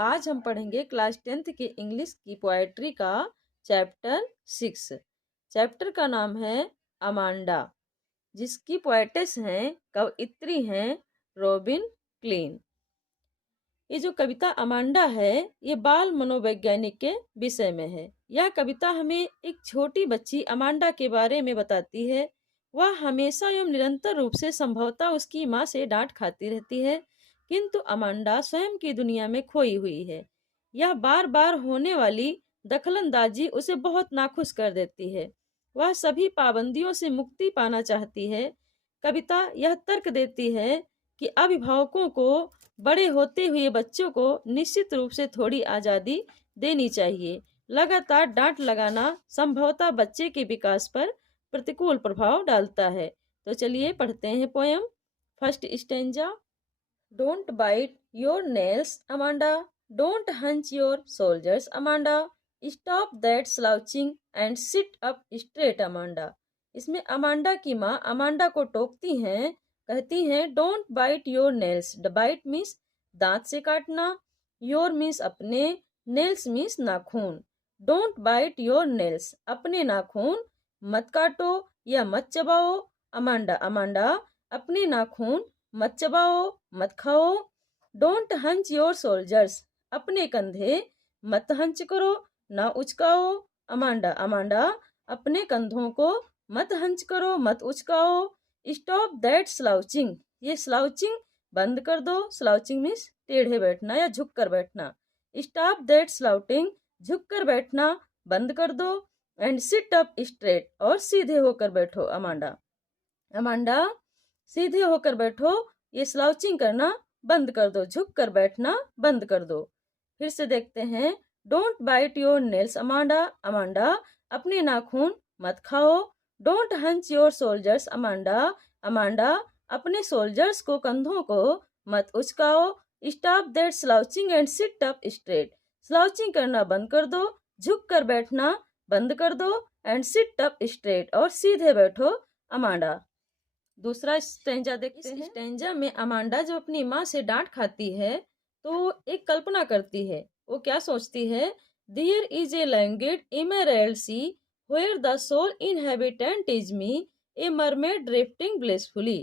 आज हम पढ़ेंगे क्लास 10th के इंग्लिश की पोएट्री का चैप्टर 6। चैप्टर का नाम है अमांडा, जिसकी पोएटेस हैं, कवयित्री हैं रॉबिन क्लीन। ये जो कविता अमांडा है ये बाल मनोवैज्ञानिक के विषय में है। यह कविता हमें एक छोटी बच्ची अमांडा के बारे में बताती है। वह हमेशा एवं निरंतर रूप से संभवतः उसकी माँ से डांट खाती रहती है, किंतु अमांडा स्वयं की दुनिया में खोई हुई है। यह बार बार होने वाली दखलंदाजी उसे बहुत नाखुश कर देती है। वह सभी पाबंदियों से मुक्ति पाना चाहती है। कविता यह तर्क देती है कि अभिभावकों को बड़े होते हुए बच्चों को निश्चित रूप से थोड़ी आज़ादी देनी चाहिए। लगातार डांट लगाना संभवतः बच्चे के विकास पर प्रतिकूल प्रभाव डालता है। तो चलिए पढ़ते हैं poem. First stanza. Don't bite your nails Amanda, don't hunch your soldiers Amanda, stop that slouching and sit up straight Amanda. इसमें अमांडा की माँ अमांडा को टोकती हैं, कहती हैं don't bite your nails. Bite means दांत से काटना, योर मीन्स अपने, नेल्स मीन्स नाखून। डोंट बाइट योर नेल्स, अपने नाखून मत काटो या मत चबाओ। अमांडा, अमांडा अपने नाखून मत चबाओ मत खाओ। डोंट हंच योर सोल्जर्स, अपने कंधे मत हंच करो ना उचकाओ। अमांडा, अमांडा अपने कंधों को मत हंच करो मत उचकाओ। स्टॉप दैट स्लाउचिंग, ये स्लाउचिंग बंद कर दो। स्लाउचिंग मीन्स टेढ़े बैठना या झुक कर बैठना। स्टॉप दैट स्लाउटिंग, झुक कर बैठना बंद कर दो। एंड सिट अप स्ट्रेट, और सीधे होकर बैठो। अमांडा, अमांडा सीधे होकर बैठो, ये स्लाउचिंग करना बंद कर दो, झुक कर बैठना बंद कर दो। फिर से देखते हैं। Don't bite your nails Amanda, Amanda अपने नाखून मत खाओ। Don't hunch your soldiers Amanda, Amanda अपने सोल्जर्स को कंधों को मत उचकाओ। Stop that slouching and sit up straight, slouching करना बंद कर दो, झुक कर बैठना बंद कर दो। एंड सिट अप स्ट्रेट, और सीधे बैठो। अमांडा। दूसरा स्टेंजा देखते हैं। स्टेंजा में अमांडा जब अपनी माँ से डांट खाती है तो एक कल्पना करती है। वो क्या सोचती है? There is a language emerald sea where the sole inhabitant is me, a mermaid drifting blissfully.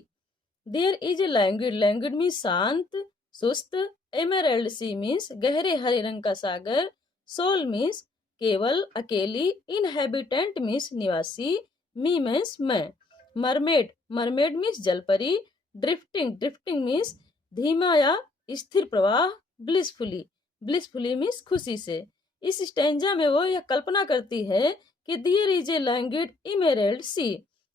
There is a languid, languid means शांत सुस्त, emerald sea means गहरे हरे रंग का सागर, soul means केवल अकेली, inhabitant means निवासी, me means मैं, mermaid, mermaid means जलपरी, drifting, drifting means धीमा या स्थिर प्रवाह, blissfully, blissfully means खुशी से। इस स्टेंजा में वो यह कल्पना करती है कि there is a language emerald sea,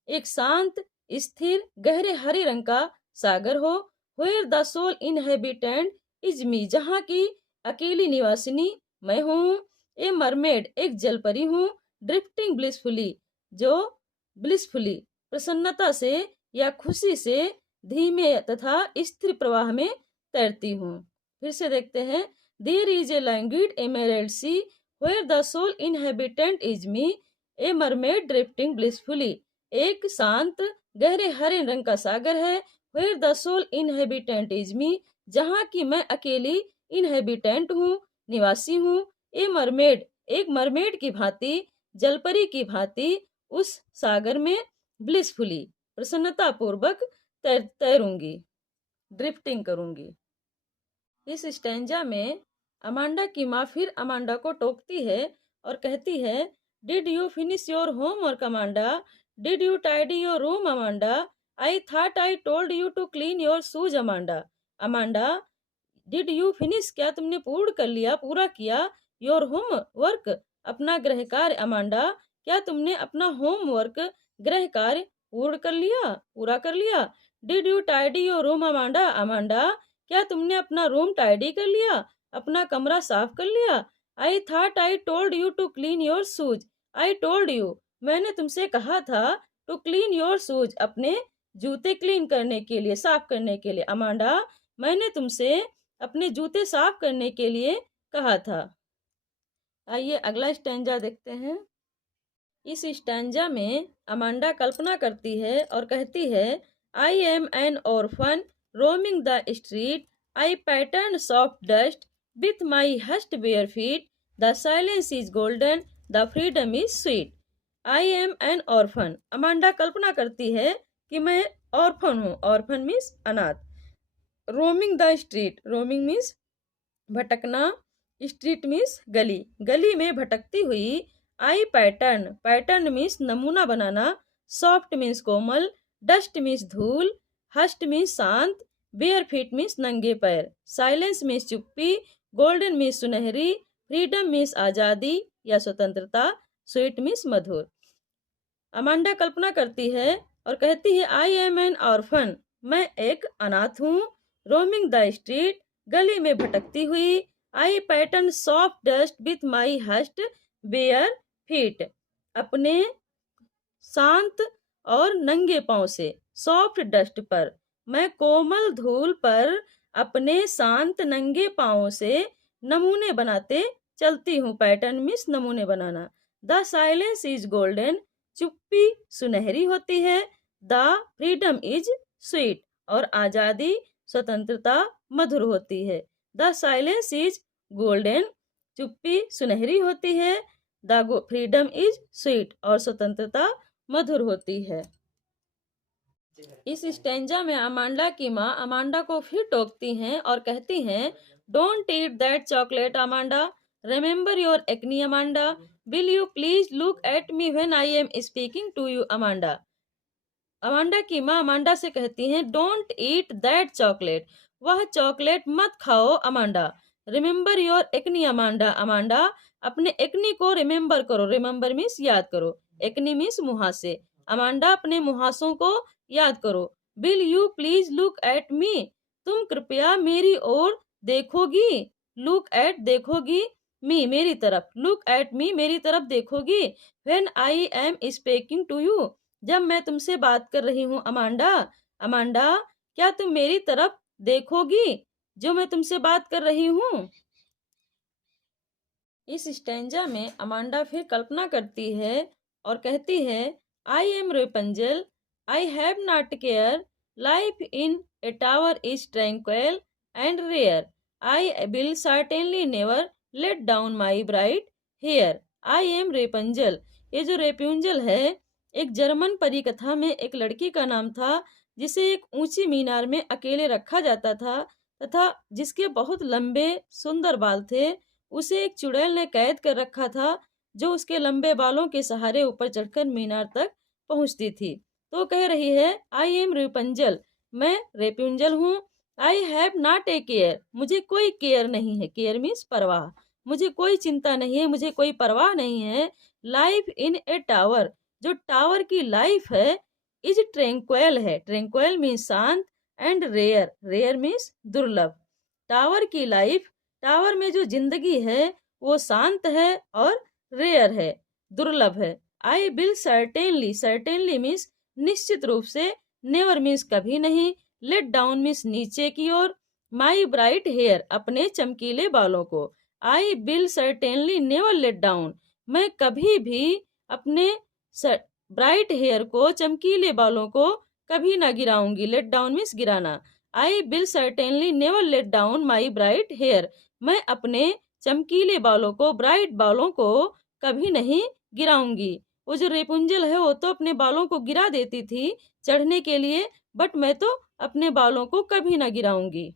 एक शांत स्थिर गहरे हरे रंग का सागर हो। Where the sole inhabitant is me, जहाँ की अकेली निवासिनी मैं हूँ। ए मरमेड, एक जलपरी हूँ। ड्रिफ्टिंग ब्लिसफुली, जो ब्लिसफुली प्रसन्नता से या खुशी से धीमे तथा स्थिर प्रवाह में तैरती हूँ। फिर से देखते हैं। There is a language emerald sea where the sole inhabitant is me, a mermaid drifting blissfully, एक शांत गहरे हरे रंग का सागर है। where the sole inhabitant is me, जहाँ की मैं अकेली inhabitant हूँ, निवासी हूँ। a mermaid, एक मरमेड की भांति, जलपरी की भांति उस सागर में blissfully प्रसन्नता पूर्वक तैरूंगी, ड्रिफ्टिंग करूंगी। इस स्टेंजा में अमांडा की माँ फिर अमांडा को टोकती है और कहती है did you finish your homework Amanda, did you tidy your room Amanda, I thought I told you to clean your shoes Amanda. Amanda, did you finish, क्या तुमने पूर्ण कर लिया, पूरा किया, योर होमवर्क, अपना गृह कार्य। अमांडा, क्या तुमने अपना होमवर्क गृह कार्य पूर्ण कर लिया, पूरा कर लिया। Did you tidy your room Amanda, Amanda क्या तुमने अपना रूम टाइडी कर लिया, अपना कमरा साफ कर लिया। I thought I told you to clean your shoes, I told you, मैंने तुमसे कहा था, टू क्लीन योर शूज, अपने जूते क्लीन करने के लिए, साफ करने के लिए। अमांडा, मैंने तुमसे अपने जूते साफ करने के लिए कहा था। आइए अगला स्टैंजा देखते हैं। इस स्टैंजा में अमांडा कल्पना करती है और कहती है I M N orphan roaming the street, I pattern soft dust with my hushed bare feet, the silence is golden, the freedom is sweet. I am an orphan. Amanda कल्पना करती है कि मैं ऑर्फन हूँ. ऑर्फन मीन्स अनाथ. Roaming the street. Roaming means भटकना. Street means गली. गली में भटकती हुई. I pattern. पैटर्न मीन्स नमूना बनाना. सॉफ्ट मीन्स कोमल. डस्ट मीन्स धूल. हस्ट मीन्स शांत. बेयर फीट मीन्स नंगे पैर. साइलेंस मीन्स चुप्पी. गोल्डन मीन्स सुनहरी. फ्रीडम मीन्स आज़ादी या स्वतंत्रता. स्वीट मीन्स मधुर. अमांडा कल्पना करती है और कहती है आई एम एन ऑर्फन. मैं एक अनाथ हूँ. Roaming the street. गली में भटकती हुई. I pattern soft dust with my hushed bare feet. अपने शांत और नंगे पांव से. सॉफ्ट डस्ट पर. मैं कोमल धूल पर अपने शांत नंगे पांव से नमूने बनाते चलती हूँ. पैटर्न मीन्स नमूने बनाना. The silence is golden. चुप्पी सुनहरी होती है. The freedom is sweet. और आज़ादी स्वतंत्रता मधुर होती है. The silence is golden. चुप्पी सुनहरी होती है. The freedom is sweet. और स्वतंत्रता मधुर होती है. इस स्टेंजा में अमांडा की माँ अमांडा को फिर टोकती हैं और कहती हैं don't eat that chocolate Amanda. Remember your acne Amanda. Will you please look at me when I am speaking to you Amanda. Amanda की माँ अमांडा से कहती हैं डोंट ईट दैट चॉकलेट. वह चॉकलेट मत खाओ Amanda. Remember your acne Amanda. Amanda अपने acne को रिमेंबर करो. रिमेंबर मीन्स याद करो. एक्नी मीन्स मुहासे. अमांडा अपने मुहासों को याद करो. Will you please look at मी. तुम कृपया मेरी ओर देखोगी. Look at देखोगी. मी मेरी तरफ. लुक एट मी मेरी तरफ देखोगी. When I am speaking to you. जब मैं तुमसे बात कर रही हूँ अमांडा. अमांडा क्या तुम मेरी तरफ देखोगी जो मैं तुमसे बात कर रही हूँ. इस स्टेंजा में अमांडा फिर कल्पना करती है और कहती है I am Rapunzel. I have not care. Life in a tower is tranquil and rare. I will certainly never let down my bright hair. I am Rapunzel. ये जो रेपुंजल है एक जर्मन परिकथा में एक लड़की का नाम था जिसे एक ऊंची मीनार में अकेले रखा जाता था तथा जिसके बहुत लंबे सुंदर बाल थे. उसे एक चुड़ैल ने कैद कर रखा था जो उसके लंबे बालों के सहारे ऊपर चढ़कर मीनार तक पहुंचती थी. तो कह रही है आई एम रेपुंजल. मैं रेपुंजल हूँ. आई हैव नॉट ए केयर. मुझे कोई केयर नहीं है. केयर मीन्स परवाह. मुझे कोई चिंता नहीं है. मुझे कोई परवाह नहीं है. Life in a tower. जो टावर की लाइफ है इज ट्रैंक्विल है. ट्रैंक्विल मीन्स शांत एंड रेयर. रेयर मीन्स दुर्लभ. टावर की लाइफ. टावर में जो जिंदगी है वो शांत है और रेयर है. दुर्लभ है. आई विल सर्टेनली. सर्टेनली मीन्स निश्चित रूप से. नेवर मीन्स कभी नहीं. लेट डाउन मीन्स नीचे की ओर. माई ब्राइट हेयर अपने चमकीले बालों को. I will certainly never let down. मैं कभी भी अपने ब्राइट हेयर को चमकीले बालों को कभी ना गिराऊंगी. लेट डाउन मीन्स गिराना. I will certainly never let down my bright hair. मैं अपने चमकीले बालों को ब्राइट बालों को कभी नहीं गिराऊंगी. वो जो रेपुंजल है वो तो अपने बालों को गिरा देती थी चढ़ने के लिए बट मैं तो अपने बालों को कभी ना गिराऊंगी.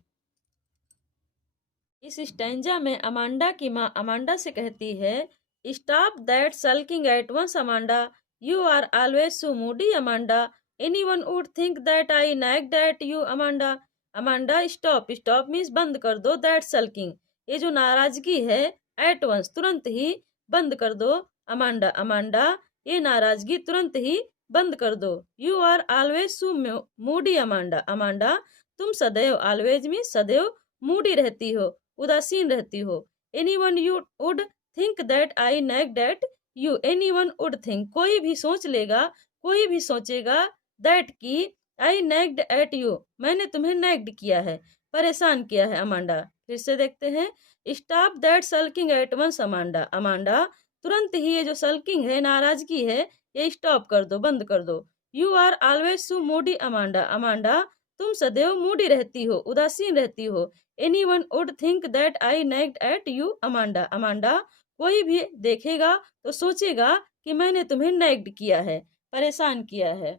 इस स्टेंजा में अमांडा की माँ अमांडा से कहती है stop that sulking at once Amanda. You are always so moody Amanda. Anyone would think that I like that you Amanda. Amanda stop. Stop means बंद कर दो. दैट सल्किंग ये जो नाराजगी है. एट वंस तुरंत ही बंद कर दो. अमांडा. अमांडा ये नाराजगी तुरंत ही बंद कर दो. You are always so moody Amanda. Amanda तुम सदैव. ऑलवेज मीन्स सदैव मूडी रहती हो. उदासीन रहती हो. Anyone you would think that I like that you. Anyone would think कोई भी सोच लेगा. कोई भी सोचेगा. दैट की आई नेग्ड एट यू मैंने तुम्हें नेग्ड किया है. परेशान किया है. अमांडा फिर से देखते हैं. Stop that sulking at once Amanda. Amanda तुरंत ही ये जो सल्किंग है नाराजगी है ये स्टॉप कर दो. बंद कर दो. You are always so moody Amanda. Amanda तुम सदैव मूडी रहती हो, उदासीन रहती हो। Anyone would think that I nagged at you Amanda. Amanda, कोई भी देखेगा तो सोचेगा कि मैंने तुम्हें नेग्ड किया है, परेशान किया है।